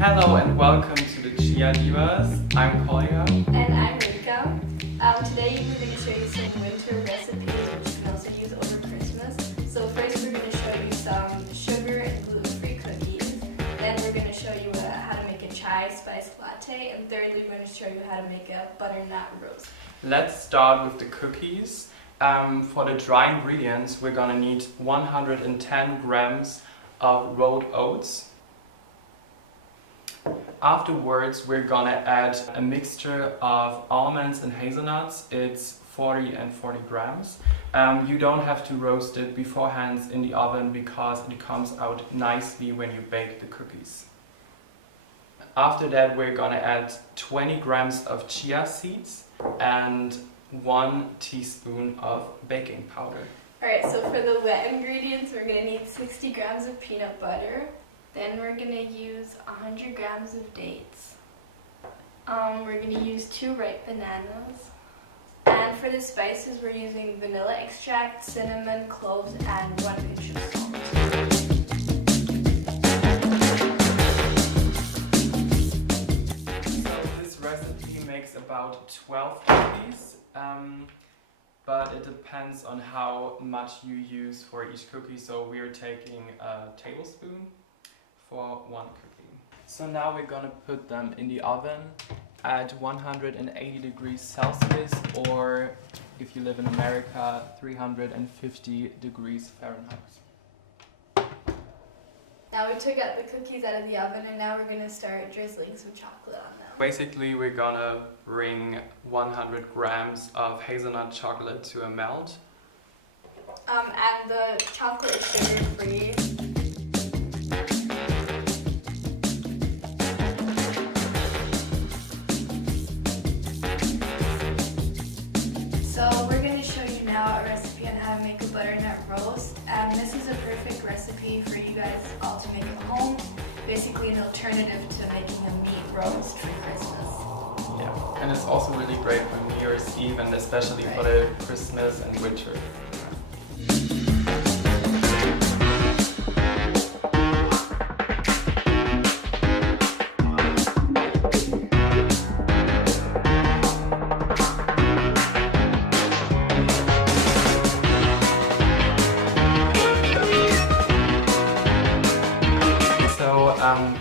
Hello and welcome to the Chia Divas. I'm Kolya. And I'm Rika. Today we're going to show you some winter recipes which you can also use over Christmas. So first we're going to show you some sugar and gluten-free cookies. Then we're going to show you how to make a chai spice latte. And thirdly we're going to show you how to make a butternut roast. Let's start with the cookies. For the dry ingredients we're gonna need 110 grams of rolled oats. Afterwards we're gonna add a mixture of almonds and hazelnuts. It's 40 and 40 grams. You don't have to roast it beforehand in the oven because it comes out nicely when you bake the cookies. After that we're gonna add 20 grams of chia seeds and 1 teaspoon of baking powder. Alright, so for the wet ingredients we're going to need 60 grams of peanut butter. Then we're going to use 100 grams of dates. We're going to use 2 ripe bananas. And for the spices we're using vanilla extract, cinnamon, cloves, and 1 pinch of salt. So this recipe makes about 12 cookies, but it depends on how much you use for each cookie. So we are taking a tablespoon for 1 cookie. So now we're gonna put them in the oven at 180 degrees Celsius, or if you live in America, 350 degrees Fahrenheit. Now we took out the cookies out of the oven and now we're going to start drizzling some chocolate on them. Basically we're gonna bring 100 grams of hazelnut chocolate to a melt. And the chocolate is sugar-free. So we're going to show you now a recipe on how to make a butternut roast. This is a perfect recipe for you guys all to make at home. Basically an alternative to making a meat roast for Christmas. Yeah, and it's also really great for New Year's Eve and especially for the Christmas and winter.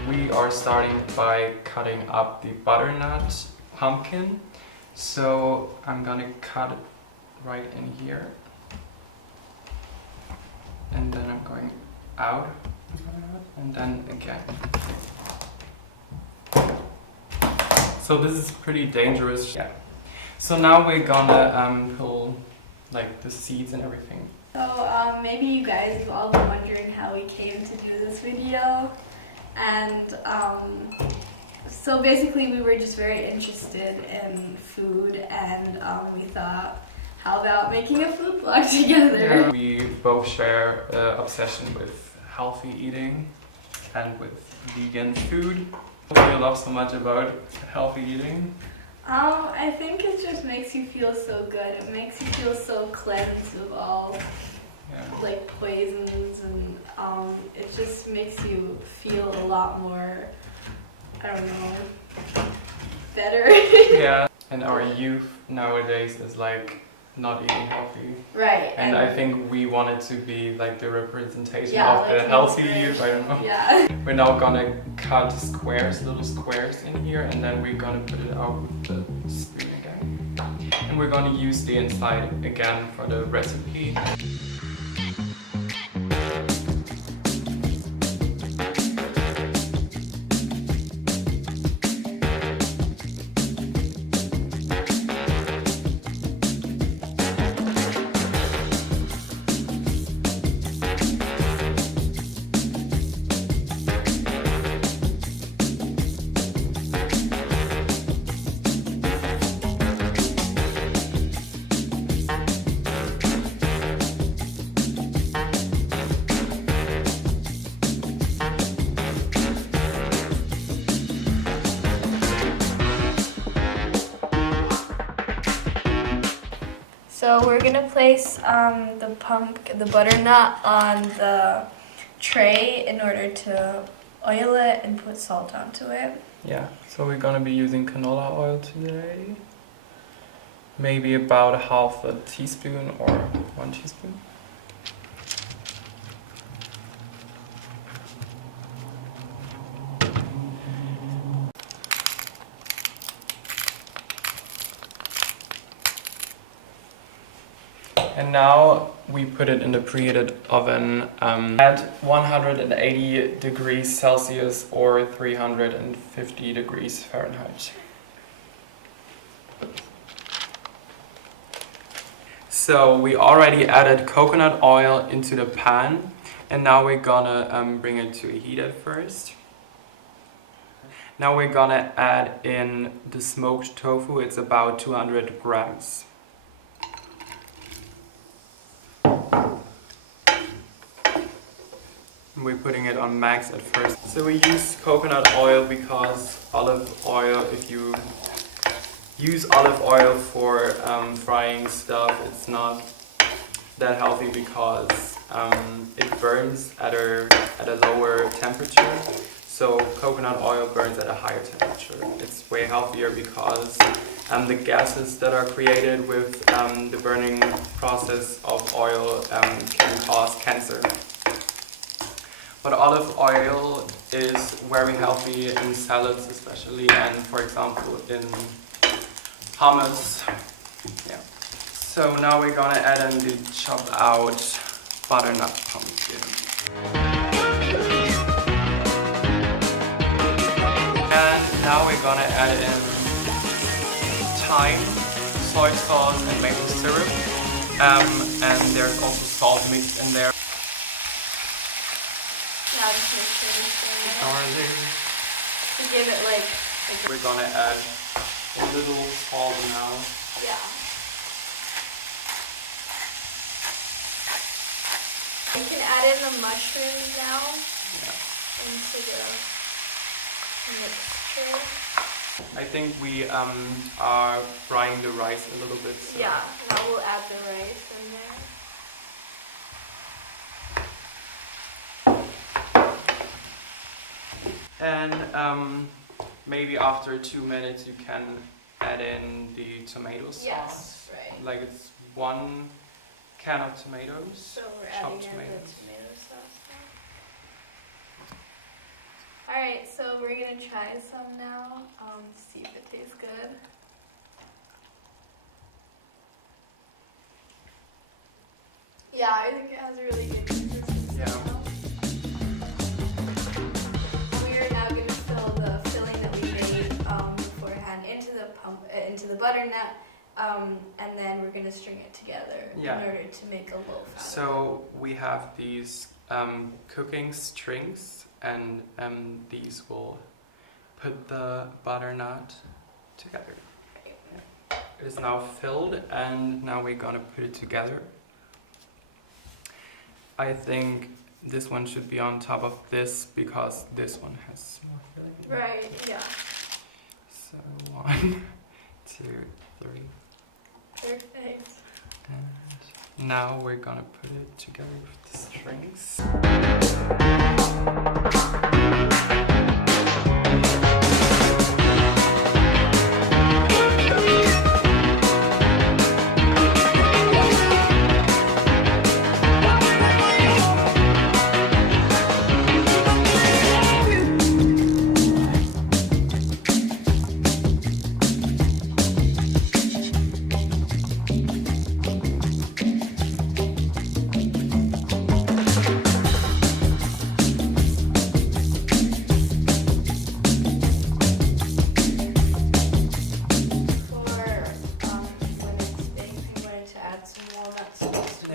We are starting by cutting up the butternut pumpkin. So I'm gonna cut it right in here. And then I'm going out and then again. So this is pretty dangerous. Yeah. So now we're gonna pull like the seeds and everything. So maybe you guys have all been wondering how we came to do this video. And so basically we were just very interested in food and we thought, how about making a food vlog together? Yeah, we both share an obsession with healthy eating and with vegan food. What do you love so much about healthy eating? I think it just makes you feel so good. It makes you feel so cleansed of all like poisons, and it just makes you feel a lot more, I don't know, better. Yeah, and our youth nowadays is like not eating healthy. Right. And I think we wanted to be like the representation of like the healthy youth, I don't know. Yeah. We're now gonna cut squares, little squares in here, and then we're gonna put it out with the spoon again. And we're gonna use the inside again for the recipe. So we're gonna place the butternut on the tray in order to oil it and put salt onto it. Yeah, so we're gonna be using canola oil today. Maybe about half a teaspoon or 1 teaspoon. And now we put it in the preheated oven at 180 degrees Celsius or 350 degrees Fahrenheit. So we already added coconut oil into the pan, and now we're gonna bring it to a heat at first. Now we're gonna add in the smoked tofu. It's about 200 grams. We're putting it on max at first. So we use coconut oil because olive oil, if you use olive oil for frying stuff, it's not that healthy because it burns at a lower temperature. So coconut oil burns at a higher temperature. It's way healthier because the gases that are created with the burning process of oil can cause cancer. But olive oil is very healthy in salads especially, and for example in hummus. Yeah. So now we're gonna add in the chopped out butternut pumpkin. And now we're gonna add in thyme, soy sauce and maple syrup. And there's also salt mixed in there. Now just make sure to stir Garlic. to give it like We're gonna add a little salt now. yeah. You can add in the mushrooms now into the mixture. I think we are frying the rice a little bit. So. Yeah, now we'll add the rice in there. And maybe after 2 minutes you can add in the tomato sauce. Yes, right. Like it's 1 can of tomatoes. So we're adding chopped in the tomatoes. tomato sauce now. Alright, so we're gonna try some now, see if it tastes good. Yeah, I think it has a really good consistency. Yeah. We are now going to fill the filling that we made beforehand into the butternut, and then we're going to string it together in order to make a loaf. So we have these cooking strings, and these will put the butternut together. It is now filled, and now we're gonna put it together. I think this one should be on top of this because this one has more filling. Right, yeah. So 1, 2, 3. Perfect. And now we're gonna put it together with the strings.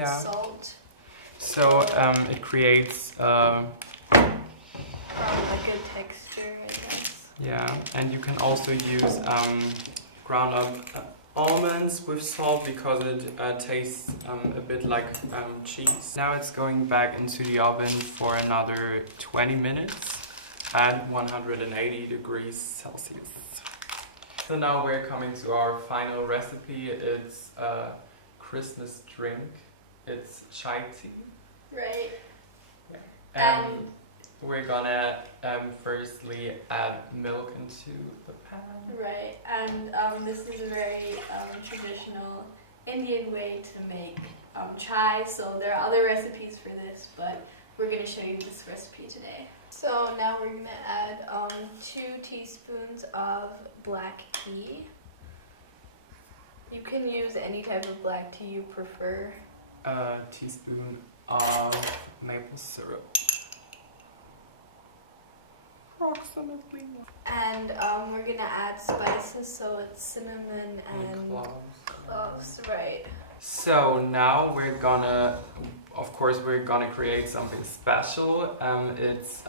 Salt. So it creates a good texture, I guess. yeah, and you can also use ground up almonds with salt because it tastes a bit like cheese. Now it's going back into the oven for another 20 minutes at 180 degrees Celsius. So now we're coming to our final recipe. It's a Christmas drink. It's chai tea. Right. And we're we're gonna firstly add milk into the pan. Right, and this is a very traditional Indian way to make chai, so there are other recipes for this, but we're going to show you this recipe today. So now we're going to add 2 teaspoons of black tea. You can use any type of black tea you prefer. A teaspoon of maple syrup. Approximately. And we're going to add spices, so it's cinnamon and cloves, right. So now we're gonna, of course, we're gonna create something special. It's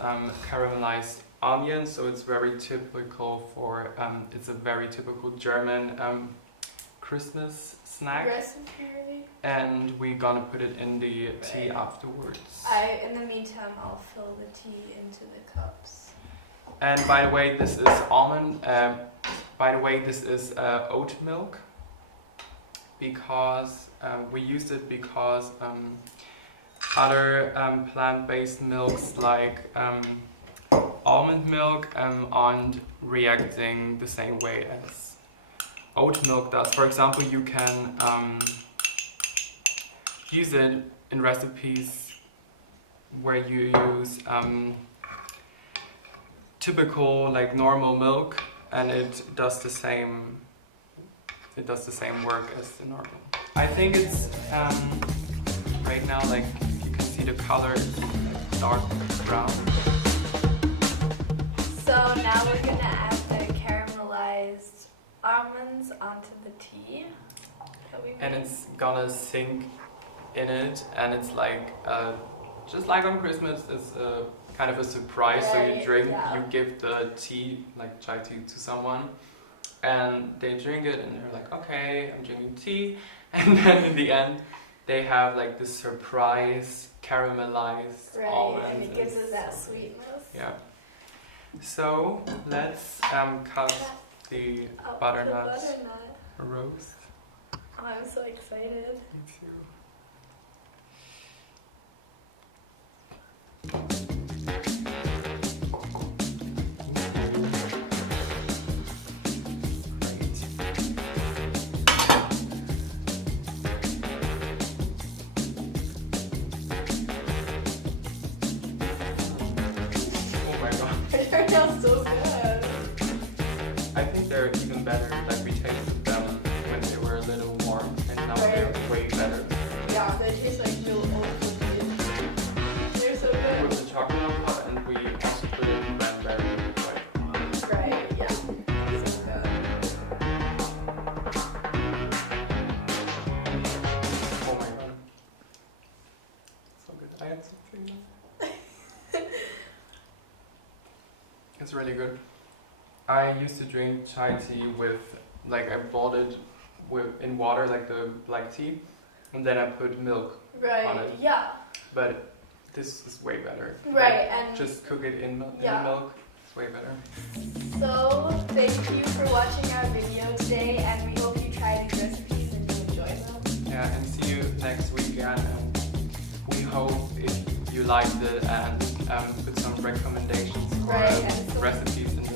caramelized onion, so it's very typical for, it's a very typical German Christmas snack. Recipe. And we're gonna put it in the tea afterwards. In the meantime, I'll fill the tea into the cups. And by the way, this is almond. By the way, this is oat milk. Because we used it because other plant-based milks like almond milk aren't reacting the same way as oat milk does. For example, you can use it in recipes where you use typical, like normal milk, and it does the same. It does the same work as the normal. I think it's right now, like you can see the color is dark brown. So now we're gonna add the caramelized almonds onto the tea. And it's gonna sink in it, and it's like just like on Christmas, it's kind of a surprise. So you drink, you give the tea, like chai tea, to someone. And they drink it and they're like, okay, I'm drinking tea. And then in the end, they have like this surprise caramelized almonds. And it gives us that sweetness. Yeah. So let's cut the butternut roast. Oh, I'm so excited. Me too. They turned out so good. I think they're even better. Like we tasted them when they were a little warm, and now they're way better. Yeah, they taste like real old cookies. They're so good. With the chocolate pot, and we also put in cranberry. Right, yeah. So good. Oh my god. So good. I had some food. It's really good. I used to drink chai tea with, like I boiled it in water, like the black tea, and then I put milk on it. Yeah. But this is way better. Right, like, and just cook it in the milk. It's way better. So thank you for watching our video today, and we hope you try these recipes and you enjoy them. Yeah, and see you next weekend. And we hope if you liked it and put some recommendations for recipes in the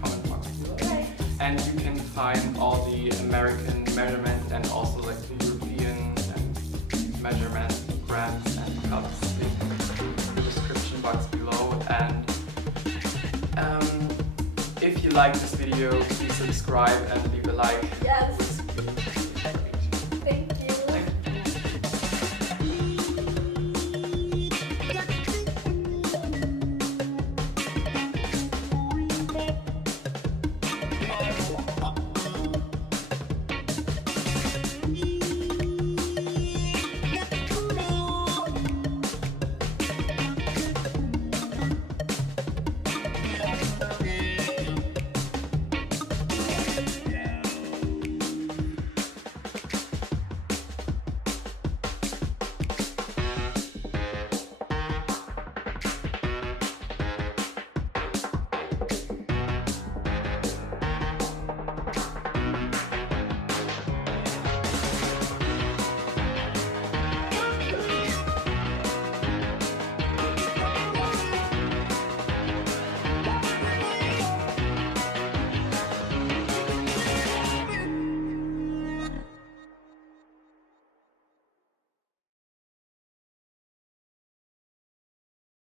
comment box below. Right. And you can find all the American measurements and also like the European measurements, grams and cups in the description box below. And if you like this video, please subscribe and leave a like. Yes.